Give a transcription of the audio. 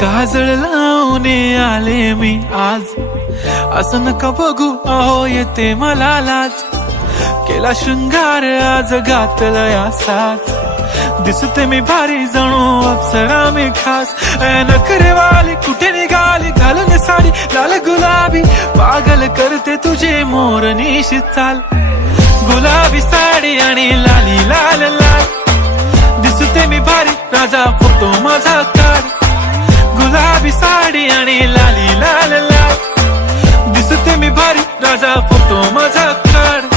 काजळ लावून आले मी आज, असं नका बघू अहो येते मला लाज. केला शृंगार आज घातलाय असाच, दिसते मी भारी जणू अप्सरा मी खास. नखरेवाली कुठे निघाली घालून साडी लाल गुलाबी, पागल करते तुझे मोरनीशी चाल. गुलाबी साडी आणि लाली लाल लाल, दिसते मी भारी राजा फोटो माझा काढ. गुलाबी साडी आणि लाली लाल लाल, दिसते मी भारी राजा फोटो माझा काढ.